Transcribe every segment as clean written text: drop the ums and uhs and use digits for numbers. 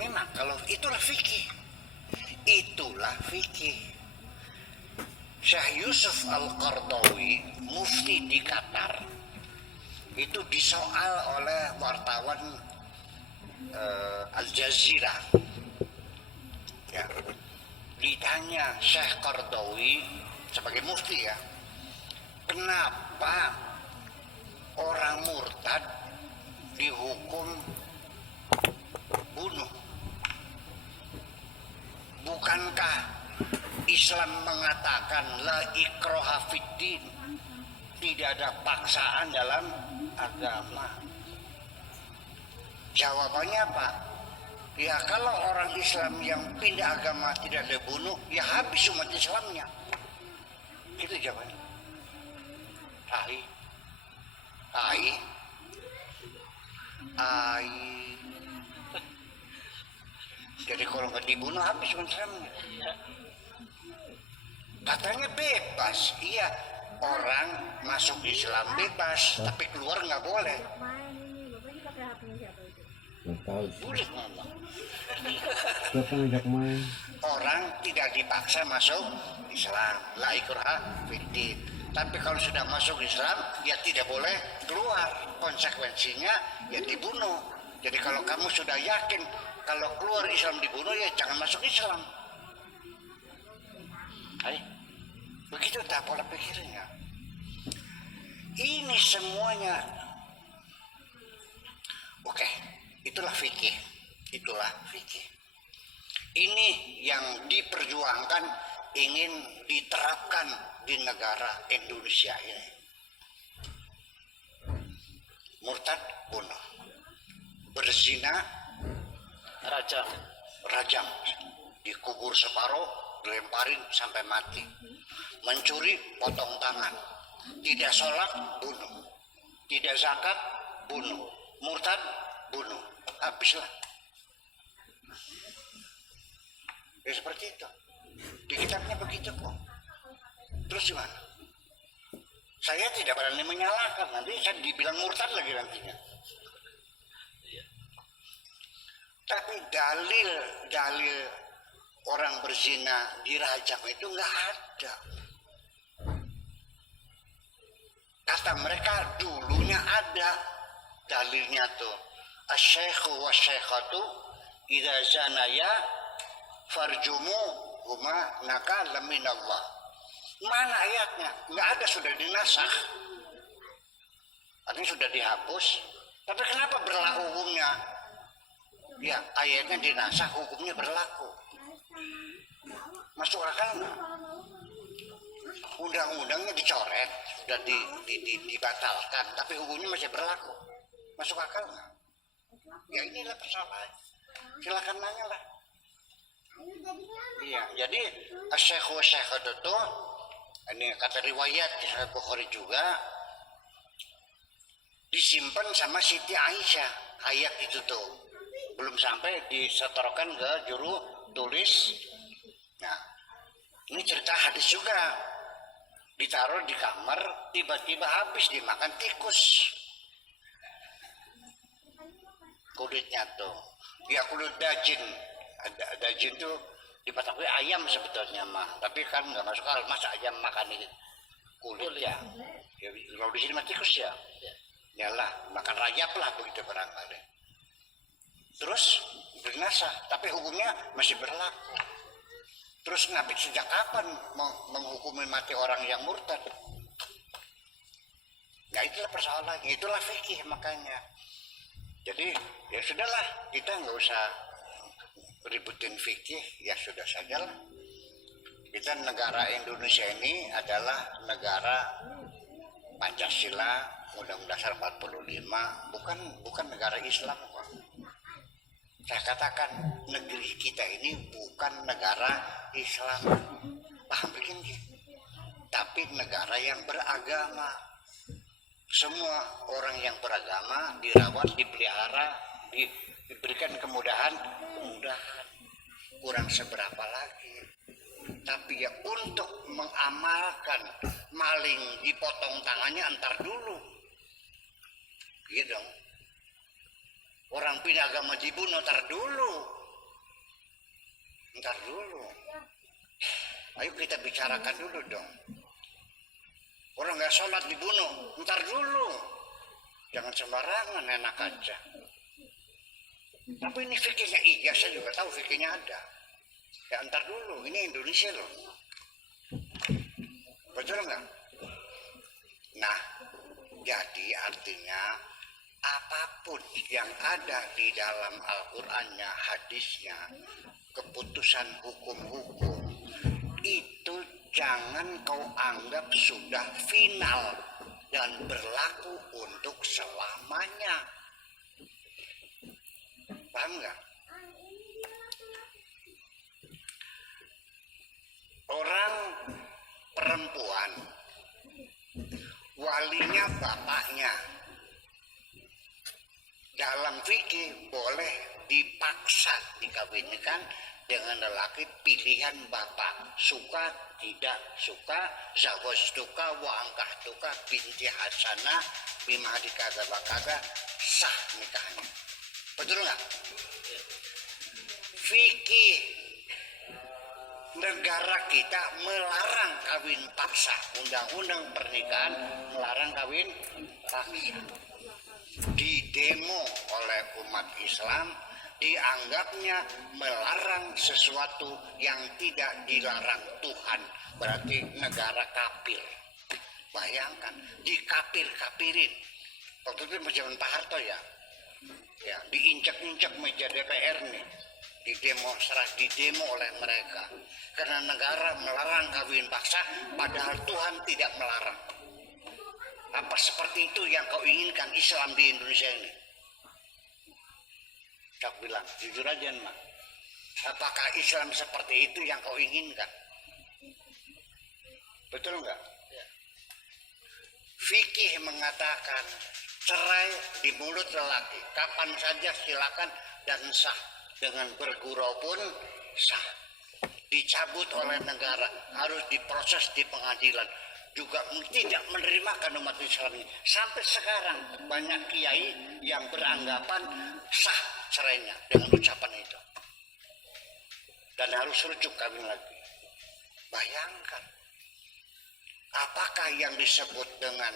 Memang kalau itulah fikih. Itulah fikih. Syekh Yusuf Al-Qaradawi, mufti di Qatar, itu disoal oleh wartawan Al Jazeera. Ya. Ditanya Syekh Qaradawi sebagai mufti ya, kenapa orang murtad dihukum bunuh? Bukankah Islam mengatakan la ikraha fiddin, tidak ada paksaan dalam agama? Jawabannya apa? Ya kalau orang Islam yang pindah agama tidak ada bunuh, ya habis umat Islamnya. Itu jawabannya. Ai. Jadi kalau nggak dibunuh habis umat Islamnya. Katanya bebas, iya, orang masuk Islam bebas, tapi keluar nggak boleh. Boleh ngomong. Siapa ngajak main? Orang tidak dipaksa masuk Islam, la ikraha fiddin. Tapi kalau sudah masuk Islam, dia tidak boleh keluar. Konsekuensinya ya dibunuh. Jadi kalau kamu sudah yakin kalau keluar Islam dibunuh, ya jangan masuk Islam. Begitu tak pola pikirnya. Ini semuanya. Oke, itulah fikih. Itulah fikih. Ini yang diperjuangkan, ingin diterapkan di negara Indonesia ini. Murtad bunuh, berzina rajam, dikubur separuh, dilemparin sampai mati. Mencuri potong tangan, tidak sholat bunuh, tidak zakat bunuh, murtad bunuh, habislah. Ya seperti itu. Di kitabnya begitu kok. Terus gimana? Saya tidak berani menyalahkan, nanti saya dibilang murtad lagi nantinya. Tapi dalil orang berzina dirajam itu nggak ada. Kata mereka dulunya ada dalilnya tuh. Asy-syaikhu wasy-syaikhatu idza zanaya farjumu huma nakalam minallah. Mana ayatnya? Nggak ada, sudah dinasakh. Artinya sudah dihapus. Tapi kenapa berlaku hukumnya? Ya, ayatnya dinasakh, hukumnya berlaku. Masuk akal nggak? Undang-undangnya dicoret, sudah dibatalkan, tapi hukumnya masih berlaku. Masuk akal nggak? Ya inilah persoalan. Silakan nanya lah. Iya, jadi asy-syaikh wa syaikhatu itu, ini kata riwayat di Sahih Bukhari juga, disimpan sama Siti Aisyah ayat itu tuh, belum sampai disetorkan ke juru tulis. Nah, ini cerita hadis juga, ditaruh di kamar, tiba-tiba habis dimakan tikus kulitnya tuh. Ya kulit dajin, dajin tuh di Batawi ayam sebetulnya mah, tapi kan nggak masuk akal, masa ayam makan kulit ya. Ya kalau di sini mah tikus ya. Yalah, makan rayap lah begitu barangkali. Terus bernasah, tapi hukumnya masih berlaku. Terus Nabi sejak kapan menghukumi mati orang yang murtad? Nah itulah persoalannya, itulah fikih makanya. Jadi ya sudahlah, kita nggak usah ributin fikih, ya sudah sajalah. Kita negara Indonesia ini adalah negara Pancasila, Undang-Undang Dasar 45, bukan negara Islam kok. Saya katakan negeri kita ini bukan negara Islam, paham begini? Tapi negara yang beragama. Semua orang yang beragama dirawat, dipelihara, diberikan kemudahan, kurang seberapa lagi. Tapi ya untuk mengamalkan maling dipotong tangannya antar dulu, gitu dong. Orang pindah agama dibunuh antar dulu, Ntar dulu. Ayo kita bicarakan dulu dong. Orang nggak sholat dibunuh, ntar dulu. Jangan sembarangan, enak aja. Tapi ini fikirnya iya, saya juga tahu fikirnya ada. Ya ntar dulu, ini Indonesia loh. Betul nggak? Nah, jadi artinya apapun yang ada di dalam Al-Qur'annya, hadisnya, keputusan hukum-hukum itu jangan kau anggap sudah final dan berlaku untuk selamanya. Paham nggak? Orang perempuan walinya bapaknya, dalam fikih boleh dipaksa dikawinkan dengan lelaki pilihan bapak, suka tidak suka, zawajtuka wa angkahtuka binti hasanah bima dikaga bakaga, sah nikahnya. Betul nggak? Fikih negara kita melarang kawin paksa. Undang-undang pernikahan melarang kawin paksa. Di demo oleh umat Islam dianggapnya melarang sesuatu yang tidak dilarang Tuhan. Berarti negara kafir. Bayangkan, dikafir-kafirin. Waktu itu zaman Pak Harto ya, diinjak-injak meja DPR nih, di demo oleh mereka. Karena negara melarang kawin paksa, padahal Tuhan tidak melarang. Apa seperti itu yang kau inginkan Islam di Indonesia ini? Saya bilang, jujur aja Mak. Apakah Islam seperti itu yang kau inginkan? Betul nggak? Ya. Fikih mengatakan cerai di mulut lelaki kapan saja silakan dan sah, dengan bergurau pun sah. Dicabut oleh negara, harus diproses di pengadilan, juga tidak menerima umat Islam ini. Sampai sekarang banyak kiai yang beranggapan sah cerainya dengan ucapan itu, dan harus rujuk kawin lagi. Bayangkan, apakah yang disebut dengan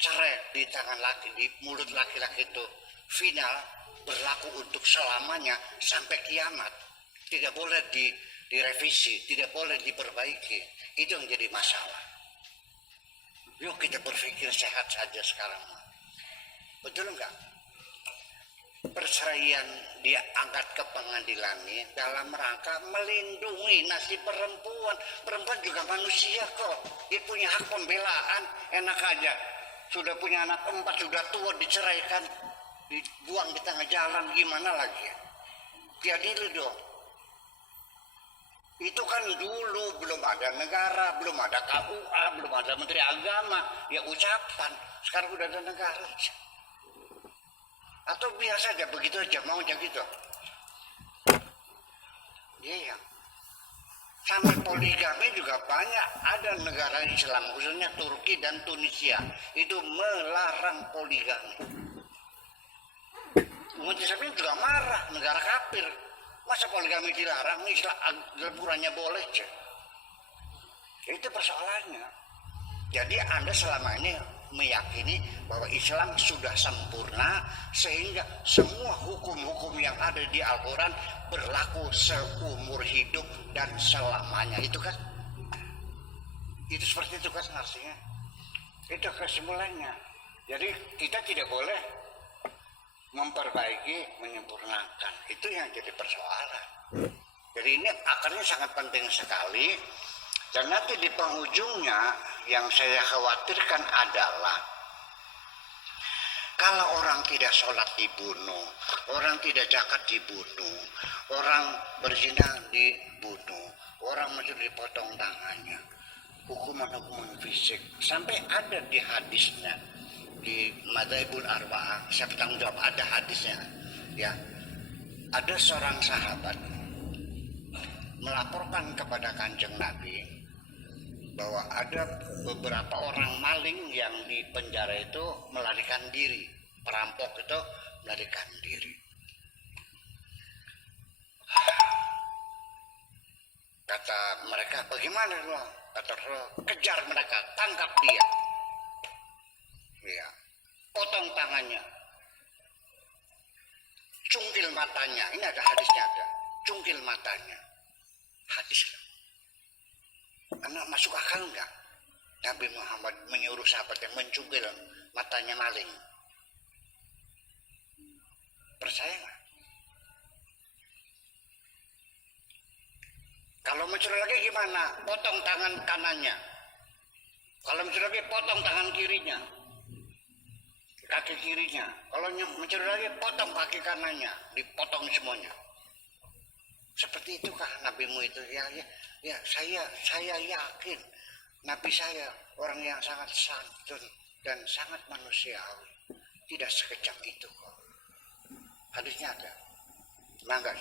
cerai di tangan laki, di mulut laki-laki itu final, berlaku untuk selamanya sampai kiamat, tidak boleh direvisi, tidak boleh diperbaiki. Itu yang jadi masalah. Yuk kita berpikir sehat saja sekarang. Betul enggak? Perceraian diangkat ke pengadilan ini dalam rangka melindungi nasib perempuan. Perempuan juga manusia kok. Dia punya hak pembelaan. Enak aja. Sudah punya anak 4, sudah tua, diceraikan, dibuang di tengah jalan, gimana lagi? Diadili dong. Itu kan dulu belum ada negara, belum ada KUA, belum ada Menteri Agama, ya ucapan. Sekarang udah ada negara. Atau biasa aja begitu aja, mau aja gitu. Iya. Sampai poligami juga banyak. Ada negara Islam, khususnya Turki dan Tunisia, itu melarang poligami. Umat Islam juga marah, negara kafir. Masa poligami dilarang, Islam leburannya boleh aja. Itu persoalannya. Jadi Anda selama ini meyakini bahwa Islam sudah sempurna, sehingga semua hukum-hukum yang ada di Al-Quran berlaku seumur hidup dan selamanya. Itu kan? Itu seperti itu kan artinya. Itu kesimpulannya. Jadi kita tidak boleh memperbaiki, menyempurnakan. Itu yang jadi persoalan. Jadi ini akarnya sangat penting sekali. Dan nanti di penghujungnya yang saya khawatirkan adalah kalau orang tidak sholat dibunuh, orang tidak zakat dibunuh, orang berzina dibunuh, orang mati dipotong tangannya, hukuman-hukuman fisik, sampai ada di hadisnya di Madzhabul Arba'ah, saya bertanggung jawab, ada hadisnya ya. Ada seorang sahabat melaporkan kepada Kanjeng Nabi bahwa ada beberapa orang maling yang di penjara itu melarikan diri, perampok itu melarikan diri. Kata mereka, bagaimana lo? Kata Rasulullah, kejar mereka, tangkap dia. Ya, potong tangannya, cungkil matanya. Ini ada hadisnya ada, cungkil matanya. Hadis. Karena masuk akal enggak? Nabi Muhammad menyuruh sahabat yang mencungkil matanya maling. Percaya nggak? Kalau mencuri lagi gimana? Potong tangan kanannya. Kalau mencuri lagi, potong tangan kirinya. Kaki kirinya. Kalau mencuri lagi, potong kaki kanannya. Dipotong semuanya. Seperti itukah nabimu itu? Ya, saya yakin. Nabi saya orang yang sangat santun dan sangat manusiawi. Tidak sekejam itu kok. Hadisnya ada. Mangga.